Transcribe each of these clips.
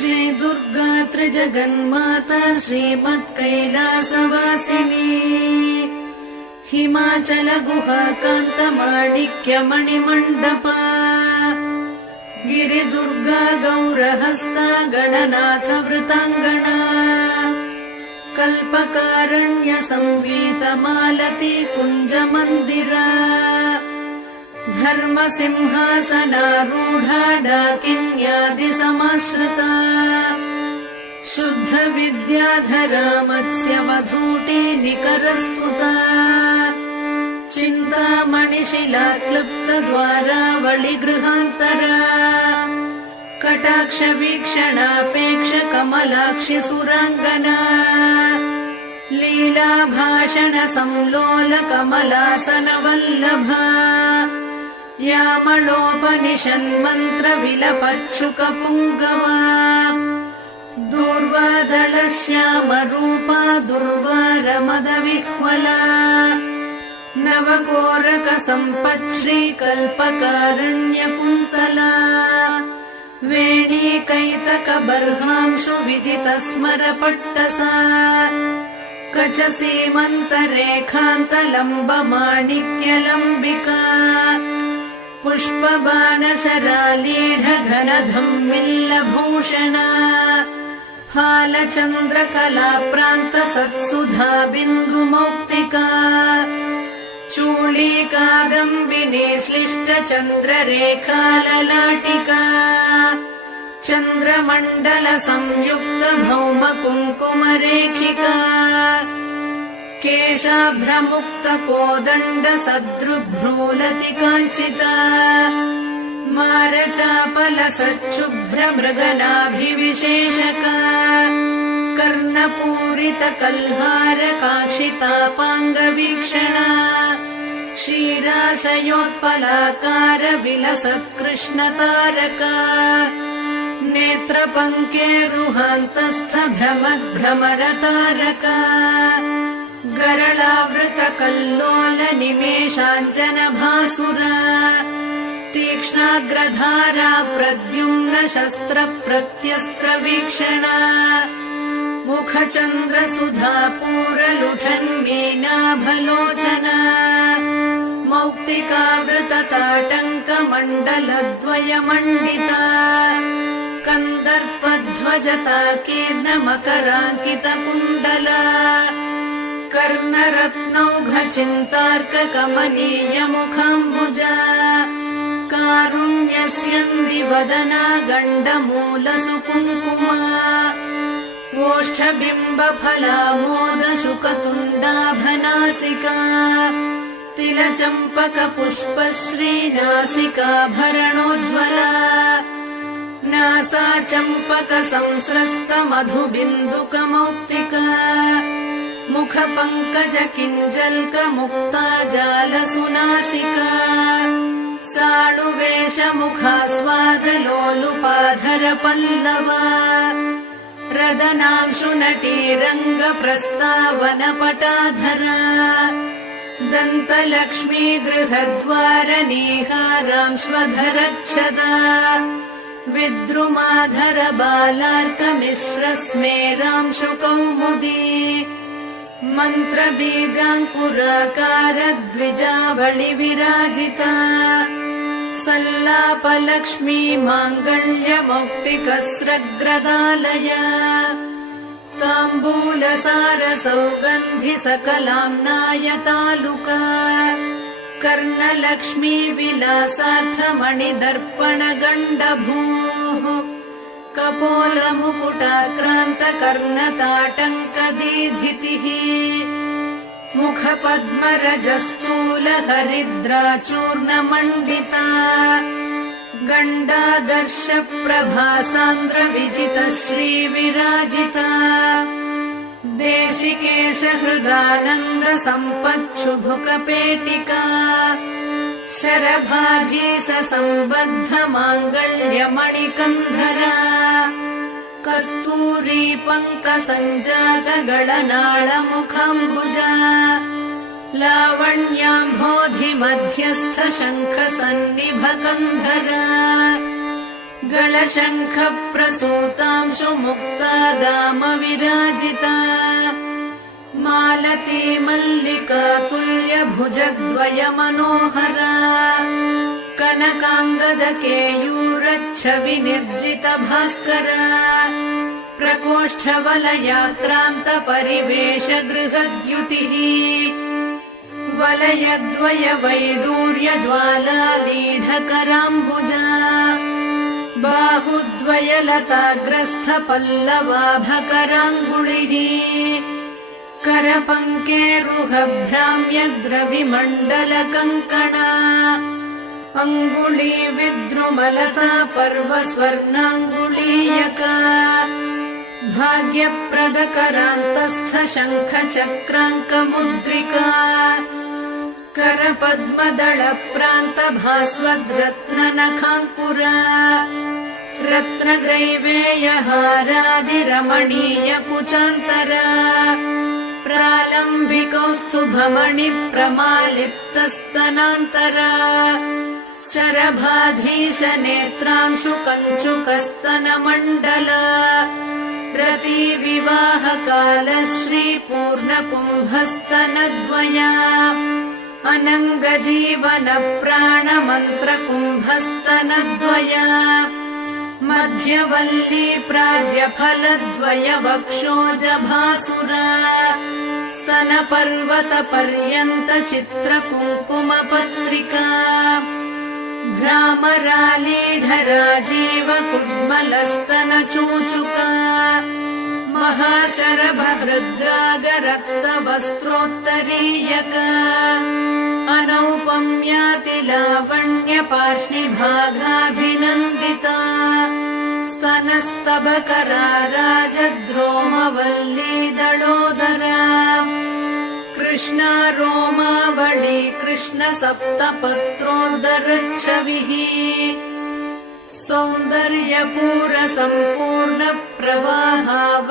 श्री दुर्गा त्रिजगन्माता श्रीमत्कैलासवासिनी हिमाचल गुहा कान्तमाणिक्यमणिमण्डपा गिरिदुर्गा गौरहस्ता गणनाथ वृताङ्गना कल्पकारण्य संवीत मालती कुञ्जमन्दिरा धर्मसिंहासनारूढा डाकिन्यादि समाश्रिता शुद्ध विद्याधरा मत्स्यवधूटी निकरस्तुता चिन्तामणिशिला क्लुप्त द्वारावळि गृहान्तरा कटाक्ष वीक्षणापेक्ष कमलाक्षि सुराङ्गना लीला भाषण संलोल कमलासन वल्लभा यामलोपनिषन्मन्त्र विलपच्छुक पुङ्गवा दूर्वादल श्याम रूपा दुर्वार मदविह्वला नवकोरक सम्पच्छ्री कल्पकारण्य कुन्तला वेणीकैतक बर्हांशु विजित स्मर पट्टसा कच सीमन्त रेखान्त लम्ब माणिक्यलम्बिका पुष्पबाण शरालीढ घन धम्मिल्ल भूषणा फालचन्द्र कला प्रान्त सत्सुधा बिन्दु मौक्तिका चूली कादम्बिनी श्लिष्ट चन्द्र रेखा ललाटिका चन्द्रमण्डल संयुक्त भौम कुङ्कुम रेखिका केशाभ्रमुक्त कोदण्ड सदृभ्रूलति काञ्चिता मारचापल सच्छुभ्र मृगनाभिविशेषका कर्णपूरित कल्हार काङ्क्षितापाङ्गवीक्षणा क्षीराशयोत्पलाकार विलसत्कृष्णतारका नेत्रपङ्केरुहान्तस्थ भ्रमद्भ्रमरतारका गरलावृत कल्लोल निमेषाञ्जन भासुरा तीक्ष्णाग्रधारा प्रद्युम्न शस्त्र प्रत्यस्त्र वीक्षणा मुखचन्द्र सुधा पूरलुठन्मीनाभलोचना मौक्तिकावृत ताटङ्क मण्डलद्वय मण्डिता कन्दर्पध्वजता कीर्ण मकराङ्कित कुण्डला कर्णरत्नौघ चिन्तार्क कमनीय मुखाम्बुजा कारुण्यस्यन्दि वदना गण्डमूल सुकुङ्कुमा ओष्ठबिम्ब फलामोद शुकतुण्डाभनासिका तिलचम्पक पुष्पश्री नासिकाभरणोज्ज्वला नासा चम्पक संस्रस्त मधुबिन्दुक मौक्तिका मुख पङ्कज किञ्जल्क मुक्ता जाल सुनासिका साणुवेश मुखास्वाद लोलुपाधर पल्लवा रदनांशु नटी रङ्ग प्रस्तावन पटाधरा दन्तलक्ष्मी गृहद्वार नीहारांश्वधरच्छदा विद्रुमाधर बालार्क मिश्र स्मेरांशु कौमुदी मन्त्रबीजाङ्कुराकार द्विजावळि विराजिता सल्लापलक्ष्मी माङ्गल्य मौक्तिकस्रग्रदालया ताम्बूलसार सौगन्धि सकलाम्नायतालुका कर्णलक्ष्मी विलासार्थ मणिदर्पण गण्डभूः कपोलमुकुटाक्रान्त कर्णताटङ्कदीधितिः मुखपद्मरजस्तूल हरिद्राचूर्णमण्डिता गण्डादर्श प्रभासान्द्र विजित श्रीविराजिता देशिकेश हृदानन्द सम्पच्छुभुकपेटिका शरभाधीश सम्बद्ध माङ्गल्य मणिकन्धरा कस्तूरी पङ्क सञ्जात गळनाळ मुखाम्बुजा लावण्याम्भोधि मध्यस्थ शङ्ख सन्निभ कन्धरा गलशङ्ख प्रसूतांशु मुक्ता दाम विराजिता मालती मल्लिका तुल्य भुजद्वय मनोहरा कनकाङ्गद केयूरच्छवि निर्जित भास्करा प्रकोष्ठवलयाक्रान्त परिवेश गृहद्युतिः वलयद्वय वैडूर्य ज्वालालीढकराम्बुजा बाहुद्वय लताग्रस्थ पल्लवाभकराङ्गुलिः करपङ्केरुहभ्राम्यग्रविमण्डल कङ्कणा अङ्गुली विद्रुमलता पर्व स्वर्णाङ्गुलीयका भाग्यप्रदकरान्तस्थ शङ्ख चक्राङ्कमुद्रिका करपद्मदळ प्रान्त भास्वद्रत्न नखाङ्कुरा रत्नग्रैवेयहारादिरमणीय कुचान्तरा प्रालम्बिकौस्तुभमणि प्रमालिप्तस्तनान्तरा शरभाधीश नेत्रांशु कञ्चुकस्तनमण्डल रति विवाहकाल श्रीपूर्णकुम्भस्तनद्वया अनङ्गजीवन प्राणमन्त्रकुम्भस्तनद्वया मध्यवल्ली प्राज्यफलद्वय वक्षोजभासुरा स्तनपर्वत पर्यन्त चित्रकुङ्कुमपत्रिका भ्रामरालीढराजीव कुड्मलस्तनचूचुका महाशरभहृद्रागरक्तवस्त्रोत्तरीयका अनौपम्यातिलावण्य पार्ष्णिभागाभिनन्दिता स्तनस्तबकरा राजद्रोमवल्लीदळोदरा कृष्णा रोमावळी कृष्ण सप्तपत्रोदरच्छविः सौन्दर्यपूर सम्पूर्ण प्रवाहावर्तनाभिका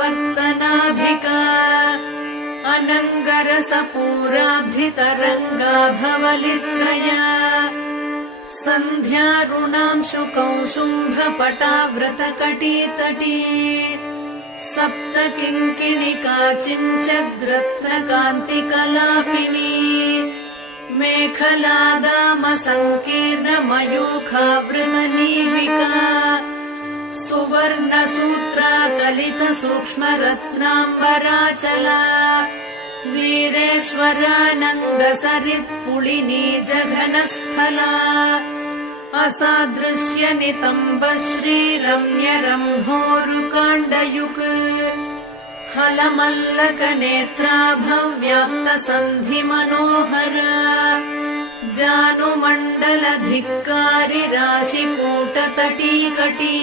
अनङ्गरसपूराब्धितरङ्गाभवलित्रया सन्ध्यारुणांशु कौसुम्भपटाव्रतकटीतटी सप्त किङ्किणिका चिञ्चद्रत्नकान्तिकलापिनी मेखलादाम सङ्कीर्ण मयूखावृतनीविका सुवर्णसूत्रा कलित सूक्ष्म रत्नाम्बराचला वीरेश्वरानन्द सरित्पुलिनी जघनस्थला असादृश्य नितम्ब श्रीरम्य रम्भोरुकाण्डयुक् हलमल्लक नेत्राभव्याप्त सन्धि मनोहरा जानुमण्डलधिक्कारि राशिकूटतटीकटी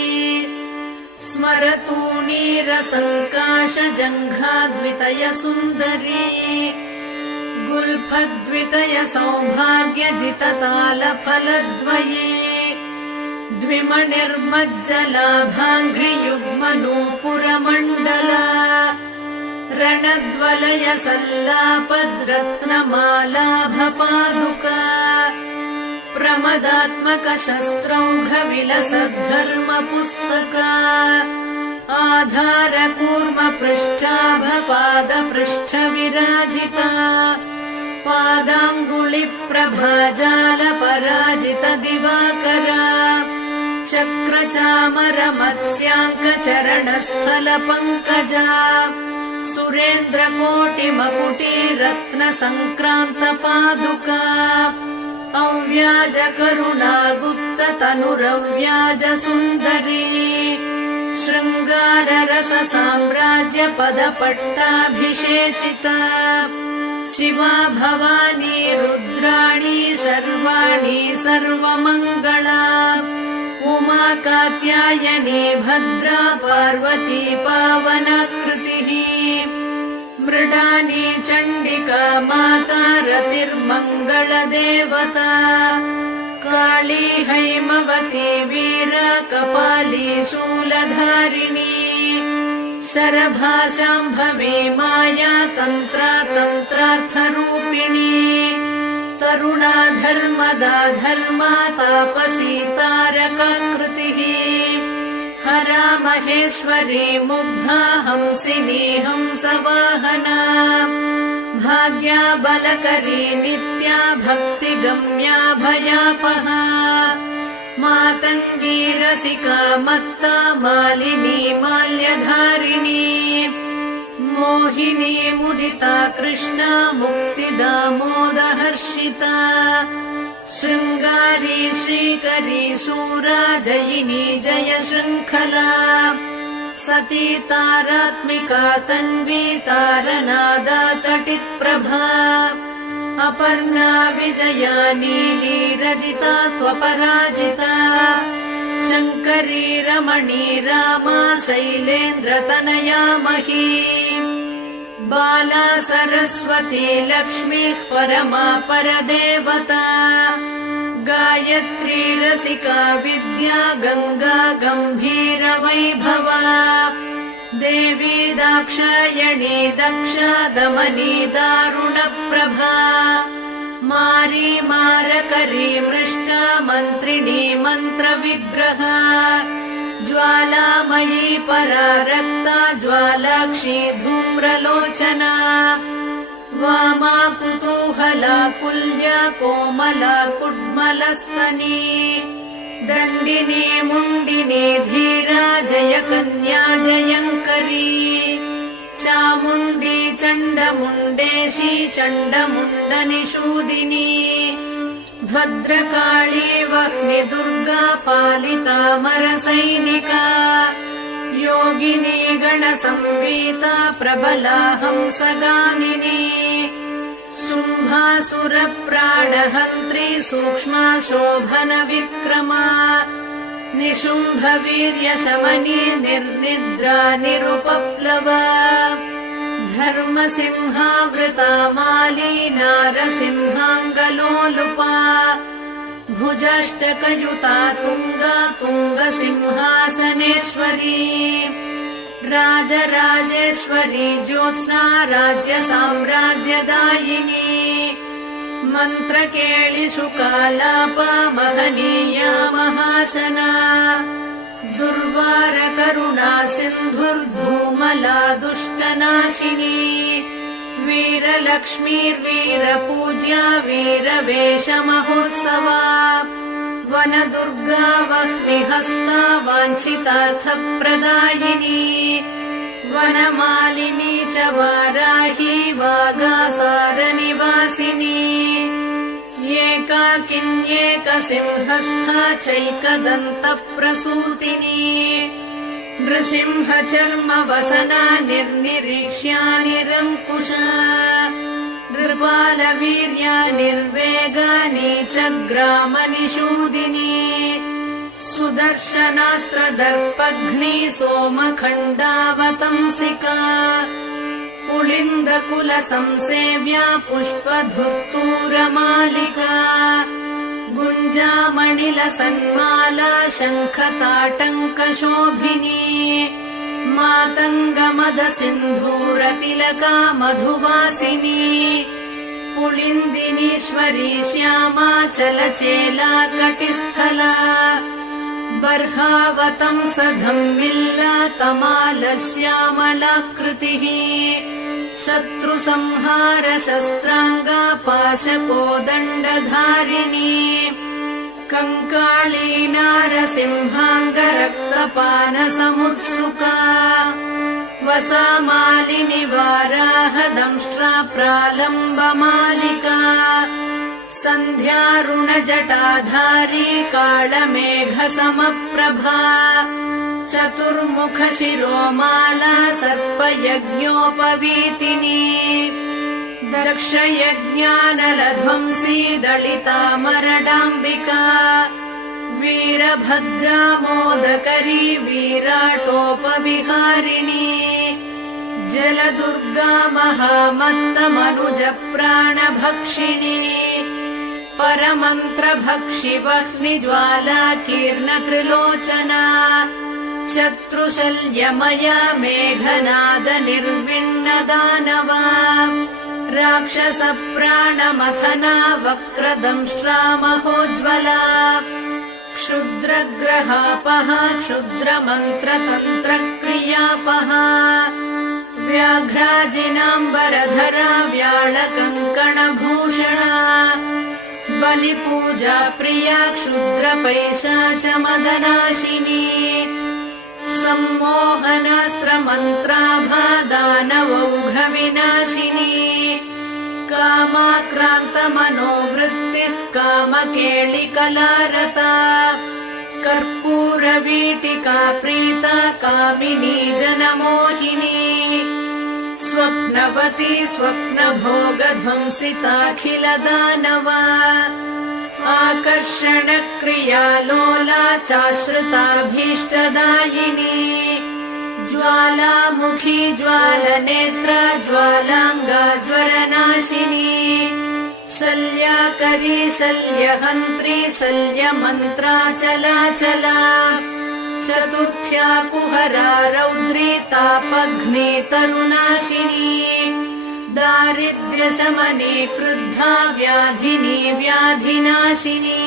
स्मरतूणीरसङ्काश जङ्घाद्वितय सुन्दरी गुल्फद्वितय सौभाग्यजिततालफलद्वये द्विमणिर्मज्जलाभाङ्घ्रियुग्मनूपुरमण्डला रणद्वलय सल्लापद्रत्नमालाभपादुका प्रमदात्मक शस्त्रौघ विलसद्धर्मपुस्तका आधारकूर्म पृष्ठाभपाद पृष्ठ विराजिता पादाङ्गुलि प्रभाजाल पराजित दिवाकरा चक्रचामर मत्स्याङ्क चरणस्थल पङ्कजा सुरेन्द्रकोटि मकुटी रत्न सङ्क्रान्त पादुका अव्याज करुणा गुप्त तनुरव्याज सुन्दरी शृङ्गार रस साम्राज्य पद पट्टाभिषेचिता शिवा भवानी रुद्राणी सर्वाणि सर्वमङ्गला उमा कात्यायनी भद्रा पार्वती पावनाकृतिः मृडानी चण्डिका माता रतिर्मङ्गलदेवता काली हैमवती वीरा कपाली शूलधारिणी शरभाशाम्भवी माया तन्त्रा तन्त्रार्थरूपिणी तरुणा धर्मदा धर्मा तापसी तारकाकृतिः तारा महेश्वरी मुग्धा हंसिनी हंसवाहना भाग्या बलकरी नित्या भक्तिगम्या भयापहा मातङ्गी रसिका मत्ता मालिनी माल्यधारिणी मोहिनी मुदिता कृष्णा मुक्तिदा मोदहर्षिता शृङ्गारी श्रीकरी शूरा जयिनी जय शृङ्खला सती तारात्मिका तन्वी तारनादा तटित्प्रभा अपर्णा विजया नीली रजिता त्वपराजिता शङ्करी रमणी रामा शैलेन्द्रतनया मही बाला सरस्वती लक्ष्मीः परमा परदेवता गायत्री रसिका विद्या गङ्गा गम्भीरवैभवा देवी दाक्षायणी दक्षा दमनी दारुणप्रभा मारी मारकरी मृष्टा मन्त्रिणी मन्त्रविग्रहा ज्वालामयी परा रक्ता ज्वालाक्षी धूम्रलोचना वामा कुतूहला कुल्या कोमला कुड्मलस्तनी दण्डिनी मुण्डिनी धीरा जयकन्या जयङ्करी चामुण्डी चण्डमुण्डेशी चण्डमुण्डनिषूदिनी भद्रकाली वह्नि दुर्गा पालितामरसैनिका योगिनी गणसंवीता प्रबला हंसगामिनी शुम्भासुरप्राणहन्त्री सूक्ष्मा शोभन विक्रमा निशुम्भवीर्यशमनी निर्निद्रा निरुपप्लवा धर्मसिंहावृता माली नारसिंहाङ्गलोलुपा भुजाष्टकयुता तुङ्गा तुङ्गसिंहासनेश्वरी राजराजेश्वरी ज्योत्स्ना राज्यसाम्राज्यदायिनी मन्त्रकेलिषुकालापा महनीया महाशना दुर्वारकरुणा सिन्धुर्धूमला दुष्टनाशिनी वीरलक्ष्मीर्वीरपूज्या वीरवेषमहोत्सवा वनदुर्गा वह्निहस्ता वाञ्छितार्थप्रदायिनी वनमालिनी च वाराही वागासारनिवासिनी एकाकिन्येकसिंहस्था चैकदन्तप्रसूतिनी नृसिंहचर्मवसना निर्निरीक्ष्या निरङ्कुशा नृपालवीर्या निर्वेगानी च ग्रामनिषूदिनी सुदर्शनास्त्रदर्पघ्नी सोमखण्डावतंसिका पुलिन्दकुलसंसेव्या पुष्पधुत्तूरमालिका गुञ्जामणिलसन्माला शङ्खताटङ्कशोभिनी मातङ्गमदसिन्धूरतिलका मधुवासिनी पुलिन्दिनीश्वरी श्यामा चलचेला कटिस्थला बर्हावतंसधम्मिल्ला तमालश्यामलाकृतिः शत्रुसंहारशस्त्राङ्गा पाशकोदण्डधारिणी कङ्काळी नारसिंहाङ्गरक्तपानसमुत्सुका वसामालिनि वाराहदंष्ट्रा प्रालम्बमालिका सन्ध्यारुणजटाधारी काळमेघसमप्रभा चतुर्मुखशिरोमाला सर्पयज्ञोपवीतिनी दक्षयज्ञानलध्वंसी दलितामरडाम्बिका वीरभद्रा मोदकरी विराटोपविहारिणी जलदुर्गा महामत्तमनुजप्राणभक्षिणी परमन्त्रभक्षिवह्निज्वाला कीर्णत्रिलोचना शत्रुशल्यमया मेघनाद निर्विण्णदानवा राक्षसप्राणमथना वक्रदंष्ट्रा महोज्ज्वला क्षुद्रग्रहापः क्षुद्रमन्त्रतन्त्रक्रियापः व्याघ्राजिनाम्बरधरा व्याळकङ्कणभूषणा बलिपूजा प्रिया क्षुद्रपैशाचमदनाशिनी सम्मोहनास्त्रमन्त्राभा दानवौघविनाशिनी कामाक्रान्तमनोवृत्तिः कामकेलिकलारता कर्पूरवीटिका प्रीता कामिनी जनमोहिनी स्वप्नवती स्वप्नभोगध्वंसिताखिलदानवा आकर्षणक्रियालोला चाश्रिताभीष्टदायिनी ज्वालामुखी ज्वालनेत्रा ज्वालाङ्गा ज्वरनाशिनी शल्याकरी शल्यहन्त्री शल्यमन्त्राचलाचला चतुर्थ्या कुहरा रौद्री तापघ्ने तरुनाशिनी दारिद्र्यशमने क्रुद्धा व्याधिनी व्याधिनाशिनी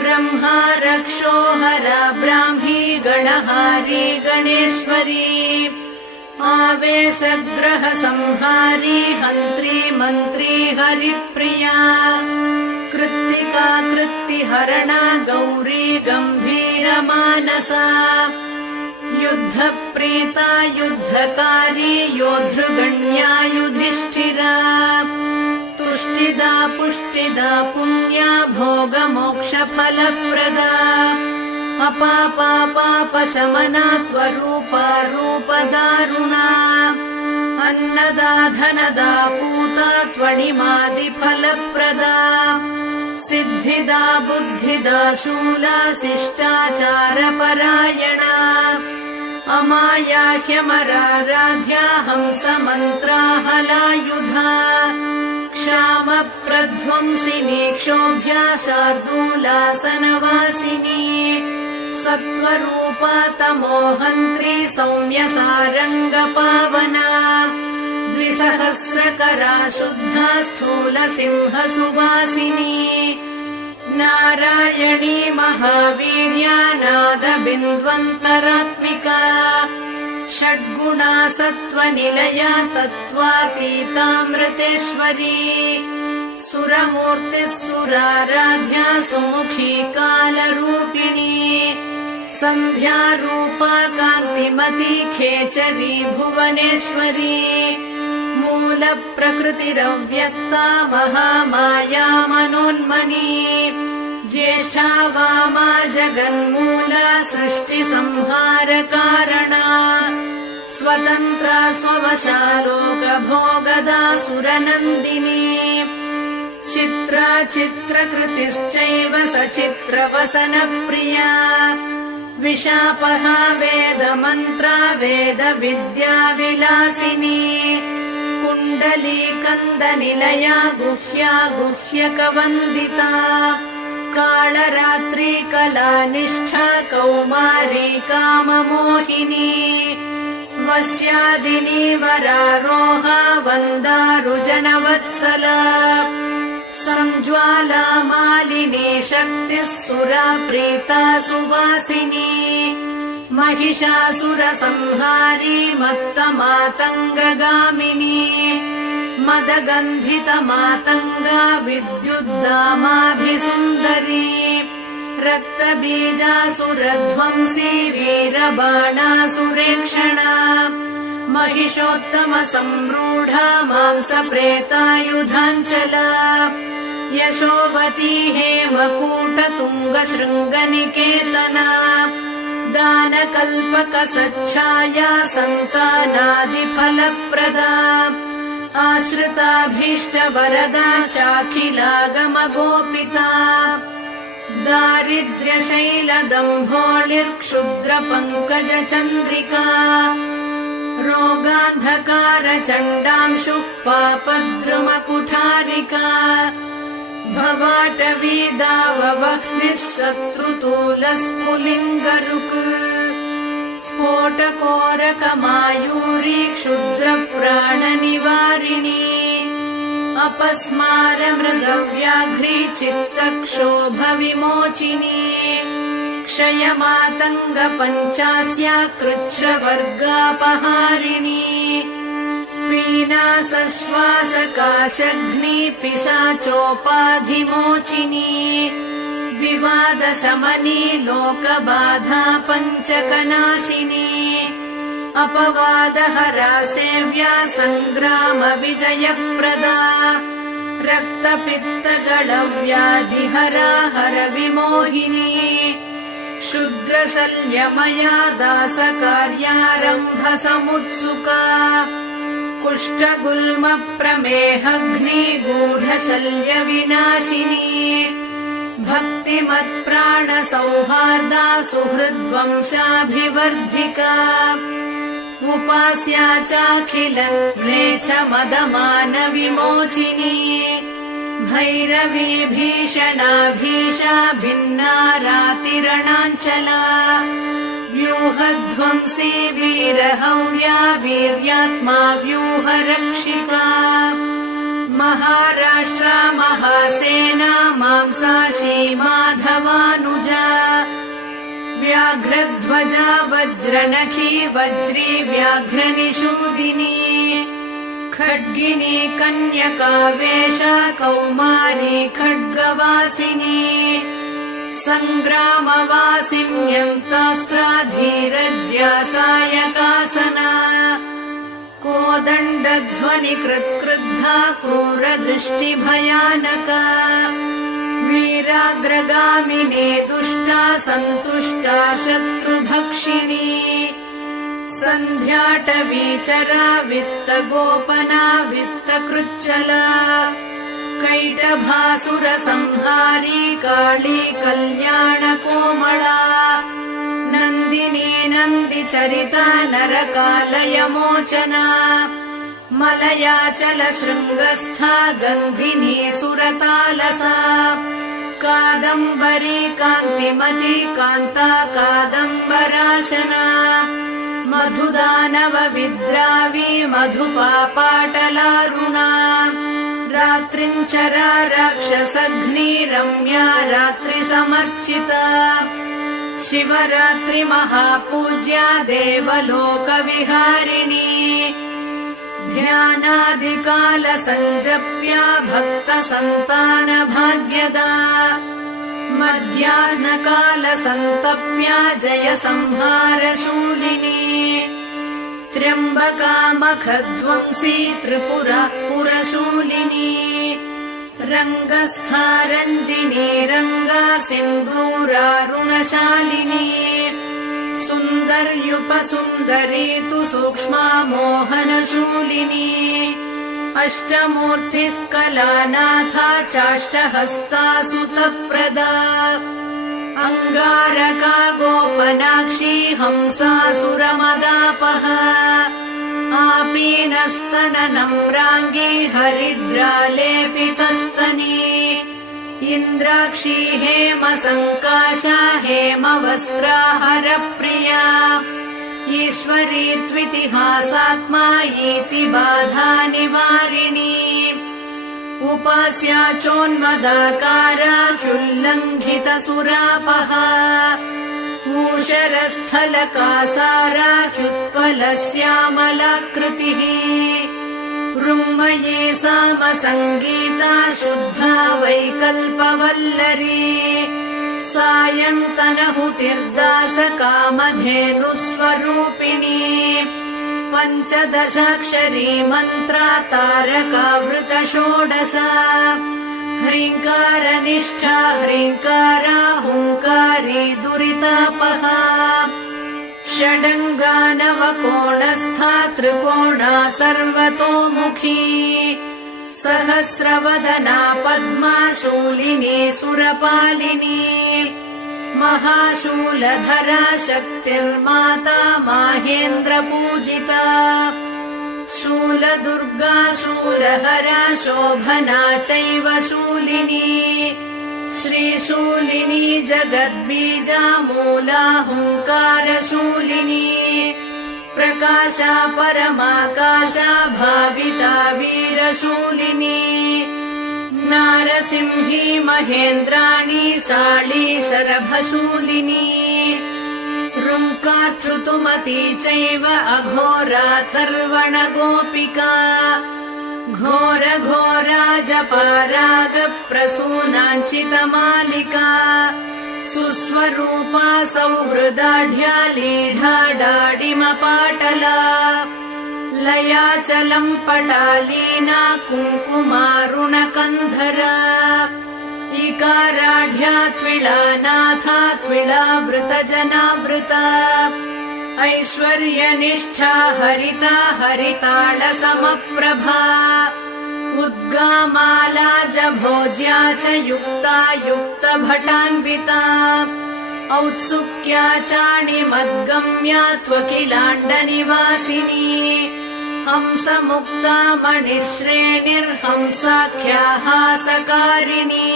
ब्रह्मा रक्षोहरा ब्राह्मी गणहारी गणेश्वरी आवेशग्रहसंहारी हन्त्री मन्त्री हरिप्रिया कृत्तिका कृत्तिहरणा गौरी गम्भीरमानसा युद्धप्रीता युद्धकारी योद्धृगण्या युधिष्ठिरा तुष्टिदा पुष्टिदा पुण्या भोगमोक्षफलप्रदा अपापापापशमना त्वरूपा रूपदारुणा अन्नदा धनदा पूता त्वणिमादिफलप्रदा सिद्धिदा बुद्धिदा शूला शिष्टाचारपरायणा अमाया ह्यमराराध्या हंसमन्त्राहलायुधा क्षामप्रध्वंसिनी क्षोभ्या शार्दूलासनवासिनी सत्त्वरूपा तमोहन्त्री सौम्यसारङ्गपावना द्विसहस्रकरा शुद्धा स्थूलसिंहसुवासिनी नारायणी महावीर्या नादबिन्द्वन्तरात्मिका षड्गुणा सत्त्वनिलया तत्त्वातीतामृतेश्वरी सुरमूर्तिः सुराराध्या सुमुखी कालरूपिणी सन्ध्यारूपा कान्तिमती खेचरी भुवनेश्वरी मूलप्रकृतिरव्यक्ता महामाया मनोन्मनी ज्येष्ठा वामा जगन्मूला सृष्टिसंहारकारणा स्वतन्त्रा स्ववशालोकभोगदा सुरनन्दिनी चित्रा चित्रकृतिश्चैव सचित्रवसनप्रिया विशापहा वेदमन्त्रा वेदविद्याविलासिनी कुण्डलीकन्दनिलया गुह्या गुह्यकवन्दिता कालरात्रि कलानिष्ठा कौमारी काममोहिनी वश्यादिनी वरारोहा वन्दारुजनवत्सला संज्वाला मालिनी शक्तिः सुरा प्रीता सुवासिनी महिषासुरसंहारी मत्तमातङ्गगामिनी मदगन्धितमातङ्गा विद्युद्दामाभिसुन्दरी रक्तबीजासुरध्वंसी वीरबाणासुरेक्षणा महिषोत्तमसम्रूढा मांसप्रेतायुधाञ्चला यशोवती हेमकूटतुङ्गशृङ्गनिकेतना दानकल्पकसच्छाया सन्तानादिफलप्रदा आश्रिताभीष्टवरदा चाखिलागमगोपिता दारिद्र्यशैलदम्भोळिर्क्षुद्रपङ्कजचन्द्रिका रोगान्धकारचण्डांशुः पापद्रुमकुठारिका भवाटवीदाववह्निः शत्रुतूलस्फुलिङ्गरुक् स्फोटकोरकमायूरी क्षुद्रप्राणनिवारिणी अपस्मारमृगव्याघ्री चित्तक्षोभविमोचिनी क्षयमातङ्गपञ्चास्या कृच्छ्रवर्गापहारिणी पीनासश्वासकाशघ्नी पिशाचोपाधिमोचिनी विवादशमनी लोकबाधा पञ्चकनाशिनी अपवादहरा सेव्या सङ्ग्रामविजयप्रदा रक्तपित्तगणव्याधिहरा हरविमोहिनी क्षुद्रशल्यमया दासकार्यारम्भसमुत्सुका कुष्ठगुल्मप्रमेहघ्नी गूढशल्यविनाशिनी भक्तिमत्प्राणसौहार्दा सुहृद्वंशाभिवर्धिका उपास्या चाखिलक्लेशमदमानविमोचिनी भैरवी भीषणाभीषा भिन्ना रातिरणाञ्चला व्यूहध्वंसी वीरहव्या वीर्यात्मा व्यूहरक्षिका महाराष्ट्रा महासेना मांसाशी माधवानुजा व्याघ्रध्वजा वज्रनखी वज्री व्याघ्रनिषूदिनी खड्गिनी कन्यकावेशा कौमारी खड्गवासिनी सङ्ग्रामवासिन्यन्तास्त्रा धीरज्या सायकासना कोदण्डध्वनिकृत्क्रुद्धा क्रूरदृष्टिभयानका वीराग्रगामिनी दुष्टा सन्तुष्टा शत्रुभक्षिणी सन्ध्याटवीचरा वित्तगोपना वित्तकृच्छला कैटभासुरसंहारी काली कल्याणकोमला नन्दिनी नन्दिचरिता नरकालयमोचना मलयाचलशृङ्गस्था गन्धिनी सुरतालसा कादम्बरी कान्तिमती कान्ता कादम्बराशना मधुदानव विद्रावी मधुपापाटलारुणा रात्रिञ्चरा राक्षसघ्नी रम्या रात्रिसमर्चिता शिवरात्रि महापूज्या देवलोकविहारिणी ध्यानादिकालसञ्जप्या भक्तसन्तानभाग्यदा मध्याह्नकालसन्तप्या जयसंहारशूलिनी त्र्यम्बकामखध्वंसी त्रिपुरा पुरशूलिनी रङ्गस्था रञ्जिनी रङ्गा सिन्दूरारुणशालिनी सुन्दर्युपसुन्दरी तु सूक्ष्मा मोहनशूलिनी अष्टमूर्तिः कलानाथा चाष्टहस्ता सुतप्रदा अङ्गारका गोपनाक्षी हंसासुरमदापहा आपीनस्तननम्राङ्गी हरिद्रालेपितस्तनी इन्द्राक्षी हेमसङ्काशा हेमवस्त्रा हरप्रिया ईश्वरी त्वितिहासात्मा इति बाधा निवारिणी उपास्या चोन्मदाकारा ह्युल्लङ्घितसुरापहा ऊषरस्थलकासारा ह्युत्पलश्यामलाकृतिः ऋङ्मयी सामसङ्गीता शुद्धा वैकल्पवल्लरी सायन्तनहुतिर्दासकामधेनुस्वरूपिणी पञ्चदशाक्षरी मन्त्रा तारकावृत ह्रीङ्कारनिष्ठा ह्रीङ्कारा हुङ्कारी दुरितापहा षडङ्गानवकोणस्था त्रिकोणा सर्वतोमुखी सहस्रवदना पद्मा शूलिनी सुरपालिनी महाशूलधरा शक्तिर्माता माहेन्द्रपूजिता शूलदुर्गा शूलहरा शोभना चैव शूलिनी श्रीशूलिनी जगद्बीजा मूला हुङ्कारशूलिनी प्रकाशा परमाकाशा भाविता वीरशूलिनी नारसिंही महेन्द्राणी शाली शरभशूलिनी रुङ्काधृतुमती चैव अघोराथर्वण गोपिका घोर घोरा जपाराग प्रसूनाञ्चितमालिका सुस्वरूपा सौहृदाढ्या लीढा डाडिमपाटला लयाचलम् पटालीना कुङ्कुमारुणकन्धरा इकाराढ्या त्विळा नाथा त्विळा वृतजनावृता ऐश्वर्यनिष्ठा हरिता हरिताडसमप्रभा उद्गामाला जभोज्या च युक्ता युक्तभटान्विता औत्सुक्या चाणिमद्गम्या त्वकिलाण्डनिवासिनी हंसमुक्ता मणिश्रेणिर्हंसाख्या हासकारिणी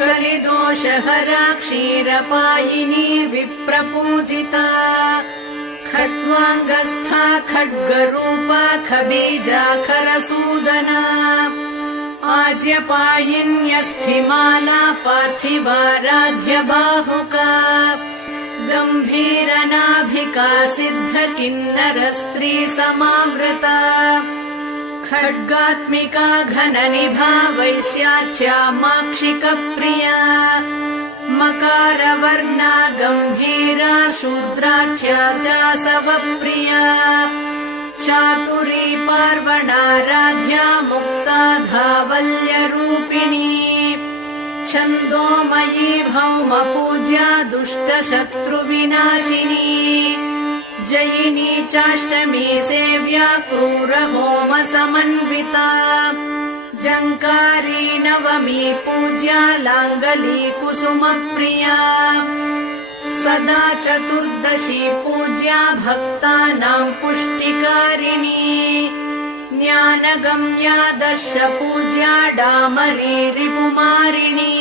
कलिदोषहरा क्षीरपायिनी विप्रपूजिता खट्वाङ्गस्था खड्गरूपा खबीजाखरसूदना आज्यपायिन्यस्थिमाला पार्थिवाराध्य बाहुका गम्भीरनाभिका सिद्ध किन्नर स्त्री समावृता खड्गात्मिका घननिभा वैश्याच्या माक्षिक प्रिया मकारवर्णा गम्भीरा शूद्राच्या जासवप्रिया चातुरी पार्वणाराध्या मुक्ता धावल्यरूपिणी छन्दोमयी भौमपूज्या दुष्टशत्रुविनाशिनी जयिनी चाष्टमी सेव्या क्रूरहोमसमन्विता जङ्कारी नवमी पूज्या लाङ्गली कुसुमप्रिया सदा चतुर्दशी पूज्या भक्तानाम् पुष्टिकारिणी ज्ञानगम्या दश पूज्या डामरी रिपुमारिणी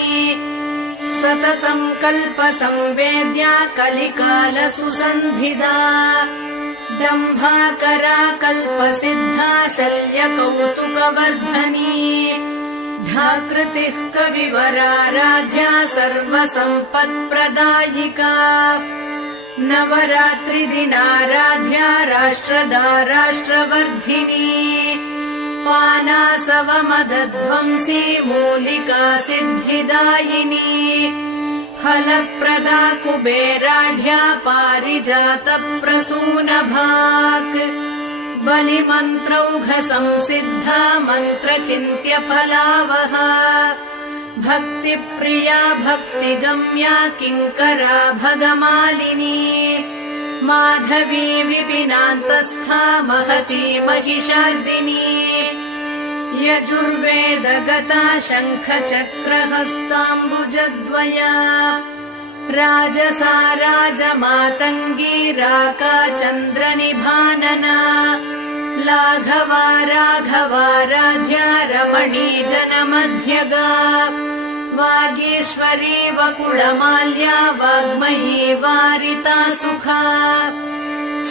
सततम् कल्पसंवेद्या कलिकालसुसन्धिदा दम्भाकरा कल्पसिद्धा शल्यकौतुकवर्धनी ढाकृतिः कविवराराध्या सर्वसम्पत्प्रदायिका नवरात्रिदिनाराध्या राष्ट्रदा राष्ट्रवर्धिनी पानासवमदध्वंसी मूलिका सिद्धिदायिनी फलप्रदा कुबेराढ्या पारिजातप्रसूनभाक् बलिमन्त्रौघ संसिद्धा मन्त्रचिन्त्य फलावहा भक्तिप्रिया भक्तिगम्या किङ्करा भगमालिनी माधवी विपिनान्तस्था महती महिषार्दिनी यजुर्वेदगता शङ्खचक्रहस्ताम्बुजद्वया राजसा राजमातङ्गी राका चन्द्रनिभानना लाघवा राघवाराध्या रमणी जनमध्यगा वागीश्वरी वकुळमाल्या वाग्मयी वारिता सुखा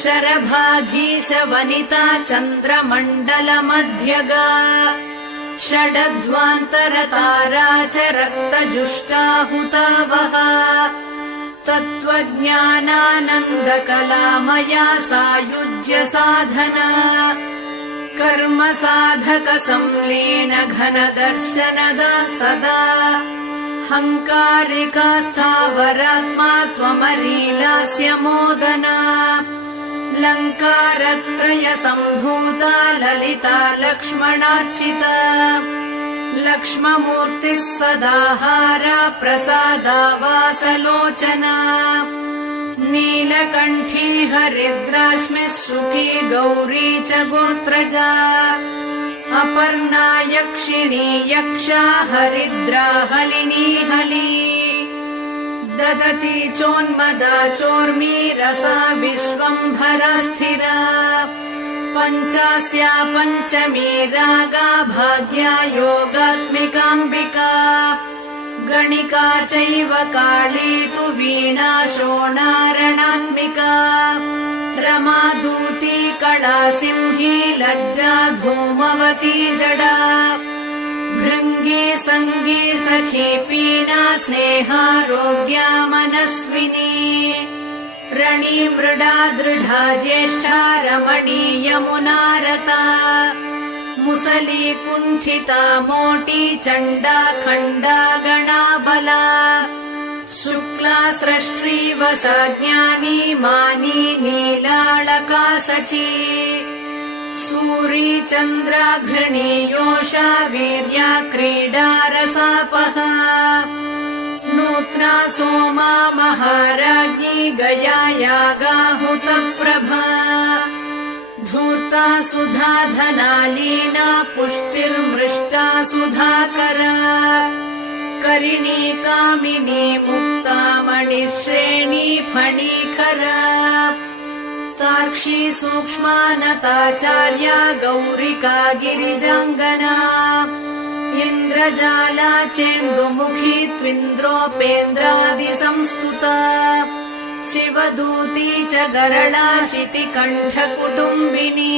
शरभाधीश वनिता चन्द्रमण्डलमध्यगा षडध्वान्तरतारा च रक्तजुष्टाहुतावहा तत्त्वज्ञानानन्दकलामया सायुज्य साधना कर्म साधक संलीन घन दर्शनदा सदा हङ्कारिका स्थावरात्मा त्वमरीलास्य मोदना लङ्कारत्रय सम्भूता ललिता लक्ष्मणार्चिता लक्ष्ममूर्तिः सदाहारा प्रसादा वासलोचना नीलकण्ठी हरिद्राश्मिः शुकी गौरी च गोत्रजा अपर्णा यक्षिणी यक्षा हरिद्रा हलिनी हली ददती चोन्मदा चोर्मी रसा विश्वम्भरा स्थिरा पञ्चास्या पञ्चमी रागा भाग्या योगात्मिकाम्बिका गणिका चैव काली तु वीणा शोणारणान्विका रमा दूती कला सिंही लज्जा धूमवती जडा भृङ्गी सङ्गी सखी पीना स्नेहारोग्या मनस्विनी रणि मृडा दृढा ज्येष्ठा रमणी यमुनारता मुसली कुण्ठिता मोटी चण्डा खण्डा गणाबला शुक्ला स्रष्ट्री वशा ज्ञानी मानी नीलाळका शची सूरी चन्द्रा घृणी योषा वीर्या क्रीडा रसापहा नूत्ना सोमा महाराज्ञी गया यागाहुतप्रभा धूर्ता सुधा धनालीना पुष्टिर्मृष्टा सुधाकरा करिणी कामिनी मुक्ता मणिश्रेणी फणीखरा तार्क्षी सूक्ष्मानताचार्या गौरिका गिरिजाङ्गना इन्द्रजाला चेन्दुमुखी त्विन्द्रोपेन्द्रादिसंस्तुता शिवदूती च गरला शितिकण्ठकुटुम्बिनी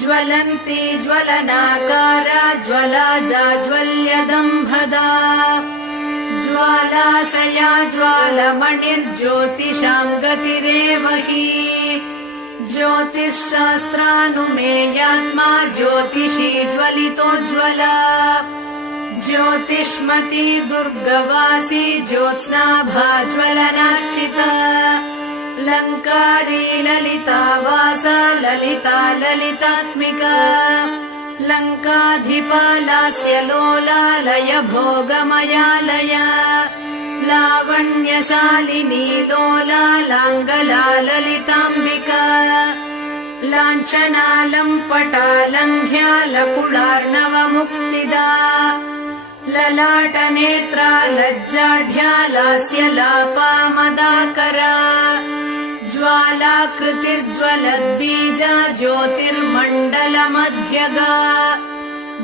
ज्वलन्ती ज्वलनाकारा ज्वला जाज्वल्यदम्भदा ज्वालाशया ज्वालमणिर्ज्योतिषाम् गतिरेव हि ज्योतिःशास्त्रानुमेयात्मा ज्योतिषी ज्वलितोज्ज्वला ज्योतिष्मती दुर्गवासी ज्योत्स्नाभा ज्वलनार्चिता लङ्कारी ललिता वासा ललिता ललितात्मिका लङ्काधिपा लास्य लोलालय भोगमयालया लावण्यशालिनी लोला लाङ्गला ललिताम्बिका लाञ्छना लम्पटा लङ्घ्या लकुलार्णवमुक्तिदा ललाटनेत्रा लज्जाढ्या लास्य लापा मदाकरा ज्वालाकृतिर्ज्वलद्बीजा ज्योतिर्मण्डलमध्यगा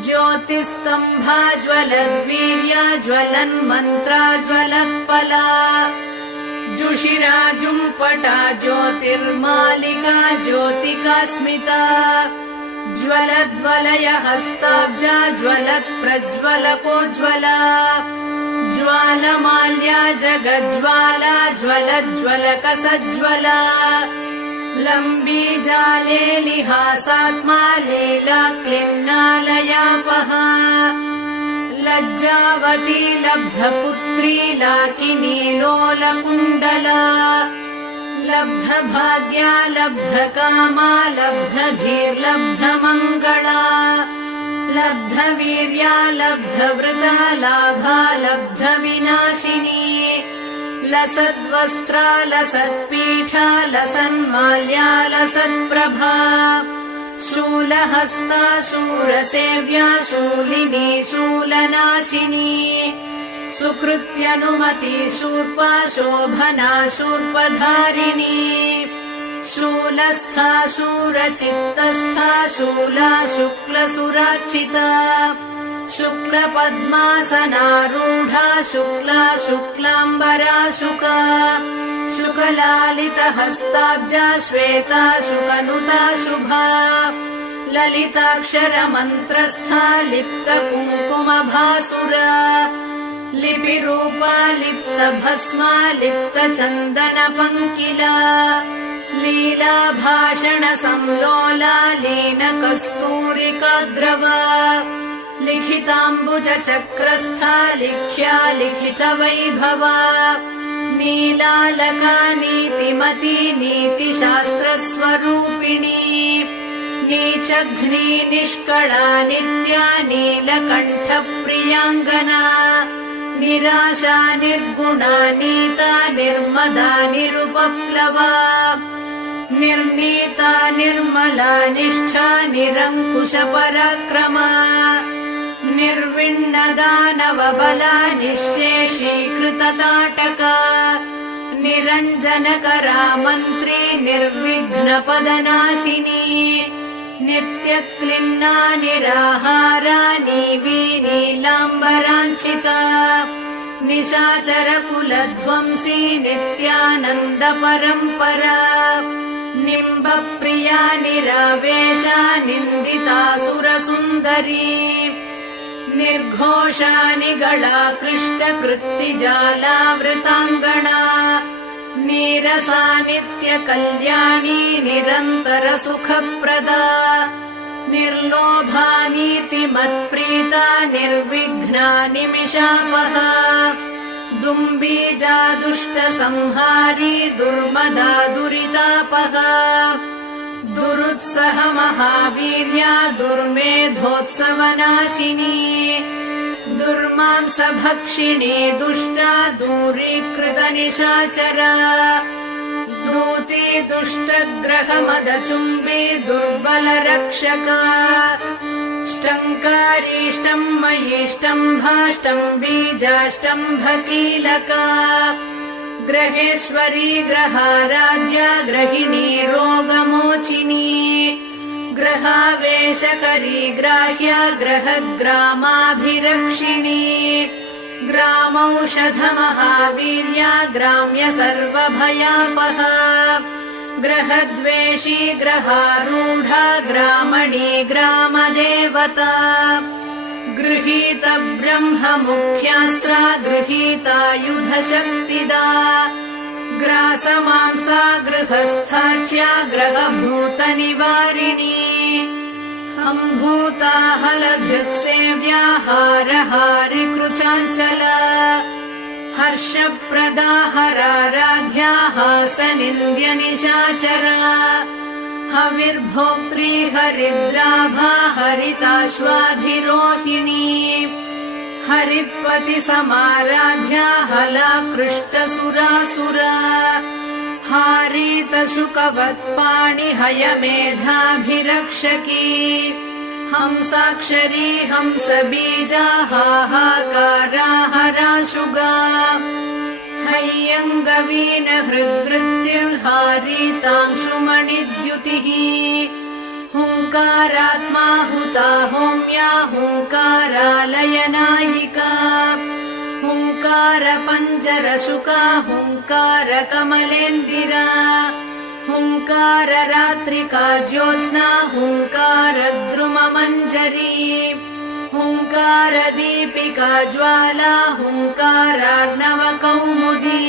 ज्योतिस्तम्भा ज्वलद्वीर्या ज्वलन्मन्त्रा ज्वलत्पला जुषिरा जुम्पटा ज्योतिर्मालिका ज्योतिकास्मिता ज्वलद्वलय हस्ताब्जा ज्वलत्प्रज्वलकोज्ज्वला ज्वालमाल्या जगज्ज्वाला ज्वलज्ज्वलकसज्ज्वला लम्बी जाले लिहासात्मा लीला क्लिन्नालयापहा लज्जावती लब्धपुत्री लाकिनी लोलकुण्डला लब्धभाग्या लब्धकामा लब्धधीर्लब्धमङ्गला लब्धवीर्या लब्धवृता लाभा लब्धविनाशिनी लसद्वस्त्रा लसत्पीठा लसन्माल्या लसत्प्रभा शूलहस्ता शूरसेव्या शूलिनी शूलनाशिनी सुकृत्यनुमती शूर्पा शोभना शूर्पधारिणी शूलस्था शूरचित्तस्था शूला शुक्लसुरार्चिता शुक्लपद्मासनारूढा शुक्ला शुक्लाम्बरा शुका शुकलालितहस्ताब्जा श्वेता शुकनुता शुभा ललिताक्षरमन्त्रस्था लिप्तकुङ्कुमभासुरा लिपिरूपा लिप्तभस्मा लिप्तचन्दनपङ्किला लीलाभाषणसंलोला लीनकस्तूरिकाद्रवा लिखिताम्बुजचक्रस्था लिख्या लिखितवैभवा नीलालका नीतिमती नीतिशास्त्रस्वरूपिणी नीचघ्नी निष्कळा नित्या नीलकण्ठप्रियाङ्गना निराशा निर्गुणा नीता निर्मदा निरुपप्लवा निर्नीता निर्मला निष्ठा निरङ्कुशपराक्रमा निर्विण्णदानवबला निःशेषीकृतताटका निरञ्जनकरा मन्त्री निर्विघ्नपदनाशिनी नित्यक्लिन्ना निराहारा नीवी नीलाम्बराञ्चिता निशाचरकुलध्वंसी नित्यानन्दपरम्परा निम्बप्रिया निरावेशा निन्दितासुरसुन्दरी निर्घोषानिगळाकृष्टकृत्तिजालावृताङ्गणा नीरसा नित्यकल्याणी निरन्तरसुखप्रदा निर्लोभा नीतिमत्प्रीता निर्विघ्ना निमिषापहा दुम्बीजा दुष्टसंहारी दुर्मदा दुरितापहा दुरुत्सह महावीर्या दुर्मेधोत्सवनाशिनी दुर्मांसभक्षिणी दुष्टा दूरीकृतनिशाचरा दूती दुष्टग्रहमदचुम्बी दुर्बलरक्षका ष्टङ्कारीष्टम्मयीष्टम्भाष्टम्बीजाष्टम्भकीलका ग्रहेश्वरी ग्रहाराध्या ग्रहिणी रोगमोचिनी ग्रहावेशकरी ग्राह्या ग्रहग्रामाभिरक्षिणी ग्रामौषधमहावीर्या ग्राम्य सर्वभयापहा ग्रहद्वेषी ग्रहारूढा ग्रामणी ग्रामदेवता गृहीत ब्रह्ममुख्यास्त्रा गृहीतायुधशक्तिदा ग्रासमांसा गृहस्थार्च्या ग्रहभूतनिवारिणी हम्भूता हलधृत्सेव्या हारहारिकृचाञ्चला हर्षप्रदा हराराध्या हासनिन्द्यनिशाचरा हविर्भोक्त्री हरिद्राभा हरिताश्वाधिरोहिणी हरित्पतिसमाराध्या हलाकृष्टसुरासुरा हारीतशुकवत्पाणि हयमेधाभिरक्षकी हंसाक्षरी हंसबीजा हाहाकारा हराशुगा हैयङ्गवीन हृद्वृत्तिर्हारीतांशुमणिद्युतिः हुङ्कारात्मा हुता होम्या हुङ्कारालयनायिका हुङ्कारपञ्जरशुका हुङ्कारकमलेन्दिरा हुङ्काररात्रिका ज्योत्स्ना हुङ्कारद्रुममञ्जरी हुङ्कारदीपिका ज्वाला हुङ्कारार्णवकौमुदी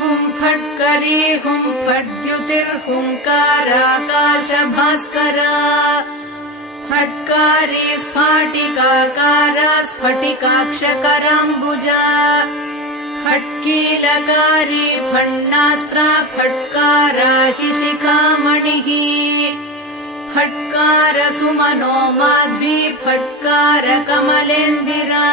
हुंफट्करी हुंफट्द्युतिर्हुङ्काराकाशभास्करा फट्कारी स्फाटिकाकारा स्फटिकाक्षकराम्बुजा फट्कीलकारी फण्णास्त्रा फट्कारा हि शिखामणिः फट्कार सुमनो माध्वी फट्कार कमलेन्दिरा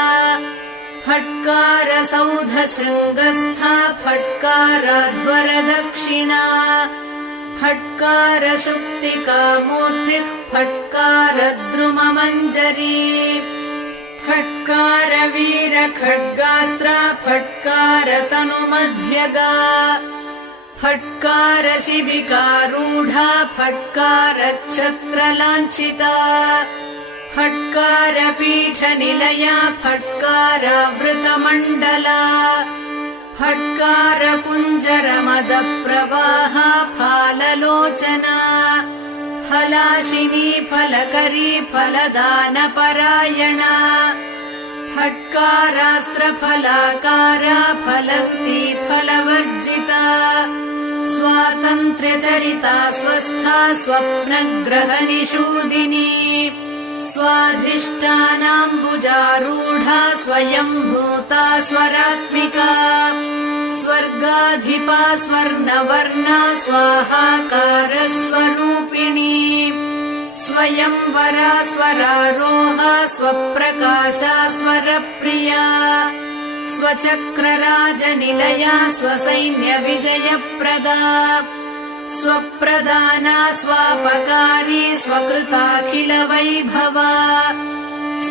फट्कार सौधशृङ्गस्था फट्काराध्वरदक्षिणा फट्कार शुक्तिका मूर्तिः फट्कार द्रुममञ्जरी फट्कार वीर खड्गास्त्रा फट्कार तनुमध्यगा फट्कार शिबिकारूढा फट्कार छत्रलाञ्छिता फट्कार पीठनिलया फट्कारावृतमण्डला फट्कार कुञ्जरमदप्रवाहा फाललोचना फलाशिनी फलकरी फलदानपरायणा फट्कारास्त्रफलाकारा फलन्ती फलवर्जिता स्वातन्त्र्यचरिता स्वस्था स्वप्नग्रहनिषूदिनी स्वाधिष्ठानाम्बुजारूढा स्वयंभूता स्वरात्मिका स्वर्गाधिपा स्वर्णवर्णा स्वाहाकार स्वरूपिणी स्वयंवरा स्वरारोहा स्वप्रकाशा स्वरप्रिया स्वचक्रराजनिलया स्वसैन्यविजयप्रदा स्वप्रदाना स्वापकारी स्वकृताखिलवैभवा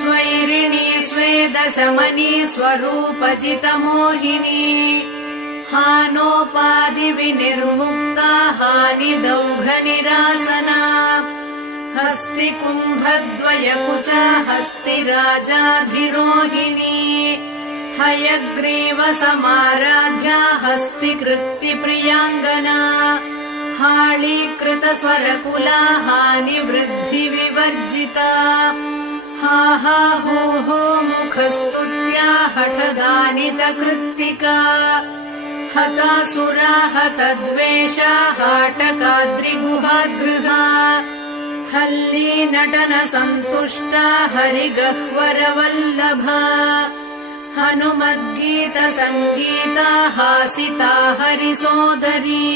स्वैरिणी स्वेदशमनी स्वरूपजितमोहिनी हानोपाधिविनिर्मुक्ता हानिदौघनिरासना हस्तिकुम्भद्वयकुचा हस्तिराजाधिरोहिणी हयग्रीवसमाराध्या हस्तिकृत्तिप्रियाङ्गना हाळीकृतस्वरकुला हानिवृद्धिविवर्जिता हा हा हो हो मुखस्तुत्या हठदानितकृत्तिका हतासुरा हतद्वेषा हाटकाद्रिगुहाद्गृहा हल्ली नटन सन्तुष्टा हरिगह्वरवल्लभा हनुमद्गीत सङ्गीता हासिता हरिसोदरी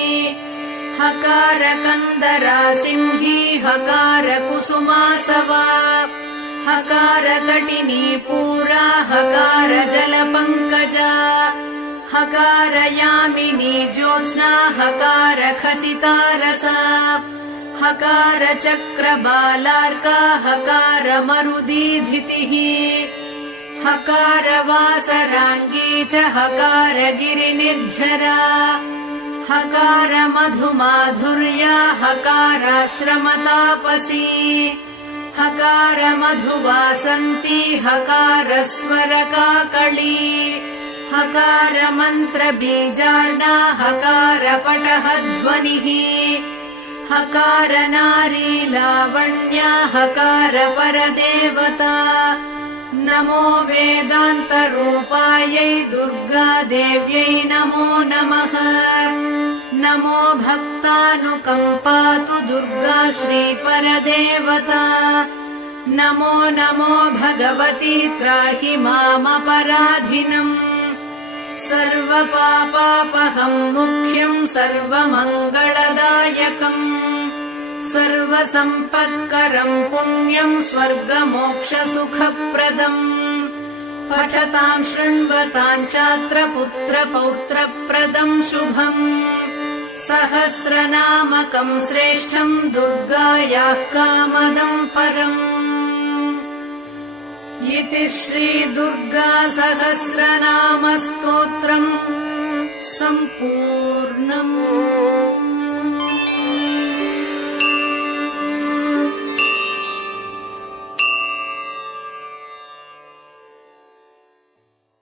हकार कन्दरा सिंही हकार कुसुमासवा हकार तटिनी पूरा हकार जलपङ्कजा हकार यामिनी ज्योत्स्ना हकार खचितारसा हकार चक्रबालार्का हकार मरुदीधितिः हकार वासराङ्गी च हकार गिरिनिर्झरा हकार मधुमाधुर्या हकाराश्रमतापसी हकार मधुवासन्ती हकार स्वरकाकली हकार मन्त्रबीजार्णा हकार पटहध्वनिः हकार नारी लावण्या हकार परदेवता नमो वेदान्तरूपायै दुर्गादेव्यै नमो नमः नमो भक्तानुकम्पातु दुर्गा श्रीपरदेवता नमो नमो भगवती त्राहि मामपराधिनम् सर्वपापापहम् मुख्यम् सर्वमङ्गलदायकम् सर्वसम्पत्करम् पुण्यम् स्वर्गमोक्षसुखप्रदम् पठताम् शृण्वताम् चात्र पुत्रपौत्रप्रदम् शुभम् सहस्रनामकम् श्रेष्ठम् दुर्गायाः कामदम् परम् इति श्रीदुर्गा सहस्रनामस्तोत्रम् सम्पूर्णम्।